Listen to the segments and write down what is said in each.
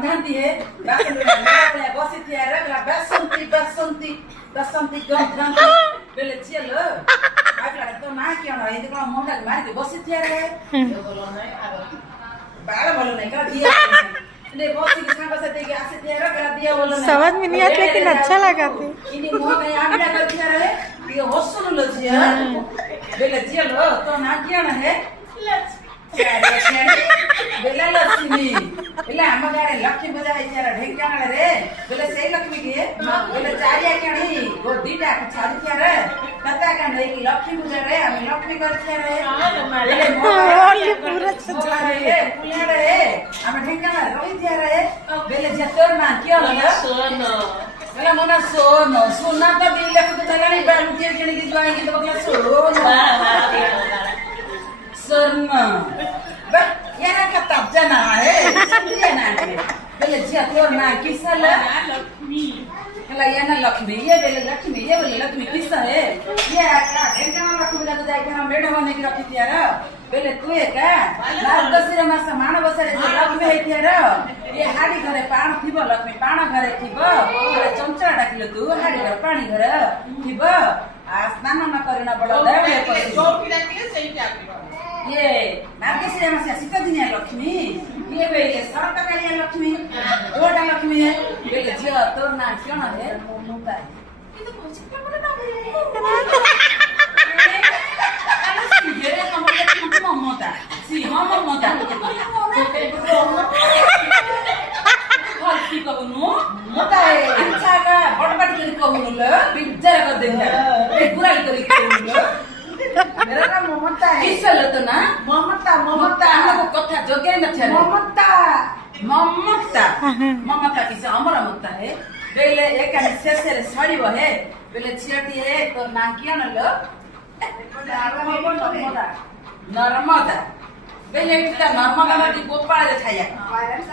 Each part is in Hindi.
गंधाती है बासन में बसी थिया रे बसंती बसंती बसंती गंधाती बेले चलो आगला तो ना क्यों ना इधर को मुंडा मार के बसी थिया रे बोलो नहीं बाल बोलो नहीं का दिया ले बसी के सांग से के आसे थिया रे करा दिया बोलो नहीं समझ में नहीं आता लेकिन अच्छा लगा थे इनी मुंह में आगला कर दिया रे ये हंसनु लजिया बेले चलो तो ना क्यों ना है बेला लक्ष्मी बेला हम गारे लक्ष्मी पूजा है यार ढेंकाना रे बेले सही लक्ष्मी के बेले चारिया केणी गो दीटा छाड़ी थिया रे तता का नहीं की लक्ष्मी पूजा रे हम लक्ष्मी कर थिया रे बेले ये पूरा सजा रे पुलिया रे हम ढेंकाना रही थिया रे बेले जतोर ना क्यों लगा सोनो बेला मना सोनो सोना तो दिले को तो नहीं बालू के केणी की जाएंगे तो बगला सोनो सोना बस यार का तबजना है ये ना है बेले जिया तो ना किसल लक्ष्मी कला ये ना लक्ष्मी ये बेले लक्ष्मी किस है ये का ढेंका लक्ष्मी का जाए के हम बेड होने की रखी थिया रे बेले तू है का लाल दसरे मास मान बसरे से लक्ष्मी है थिया रे ये हाडी घरे पाण थिबो लक्ष्मी पाण घरे थिबो चमचा डाकिलो तू हाडी घर पानी घरे थिबो आ स्नान न करिना बड़ देवे पर चौकी डाकिले सही डाकिलो ये नागेश्वरी मासे सीता दिनिया लक्ष्मी ये बेले सरता कालिया लक्ष्मी ओटा लक्ष्मी है बेले जिया तोर ना क्यों ना है मोमता ये तो कुछ क्या बोले ना ये रे हम मोमता सी हम मोमता हल की कहनु मोता है अच्छा का बड़बड़ करी कहनु ल बिचार कर दे ए पूरा करी कहनु मेरा नाम ममता है किसल तो ना ममता हमको कथा जोगे न छे ममता किसे हमर ममता है बेले एक से सड़ी है बेले छियाटी है तो ना किया न लो नर्मदा बेले इतना नर्मदा नदी गोपाल रे छाया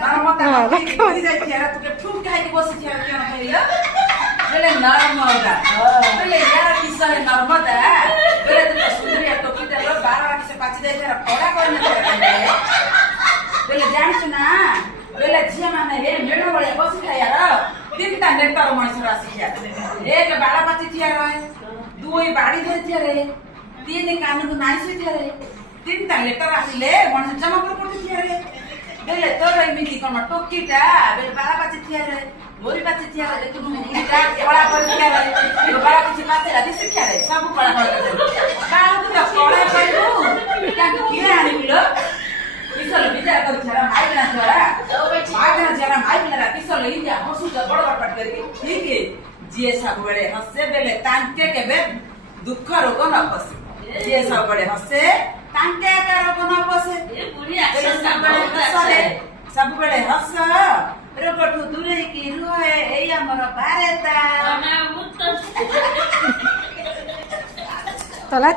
नर्मदा नदी जाय छिया तो के ठुक खाई के बस छिया क्यों है बेले नर्मदा बेले यार किसे है नर्मदा बेले तो सुंदरिया तो किते लो 12 से 5 दे जरा पड़ा करने बेले जान सुना बेले झिया माने हे मेडो बळे बसी खाया रे तीनटा नेटर मणिस रासी छिया एक बाड़ा पाची थिया रे दुई बाड़ी दे थिया रे तीन कान को नाइसी थिया रे तीनटा लेटर आसिले मणिस जमा कर पड़ती थिया रे बेले तो रे मिति कोन टोकीटा बेले बाड़ा पाची थिया रे मोरी पाची थिया रे तू मुटा कळा कर थिया रे बाड़ा किछि पाते ला दिस थिया रे सब कळा कर दे बाड़ा तू कळा करलु क्या किने आनी बिलो किसल विचार कर छरा माइना छरा माइना किसल इंडिया हसु बड़ बड़ पट करके ठीक है जे सब बड़े हसे बेले तांके केबे दुख रोग न पसे जे सब बड़े हसे तांके का रोग न पसे ए बुढ़िया सब बड़े हस रोगठु दूरे की रुहे ए हमर बारेता ना मुत्त तला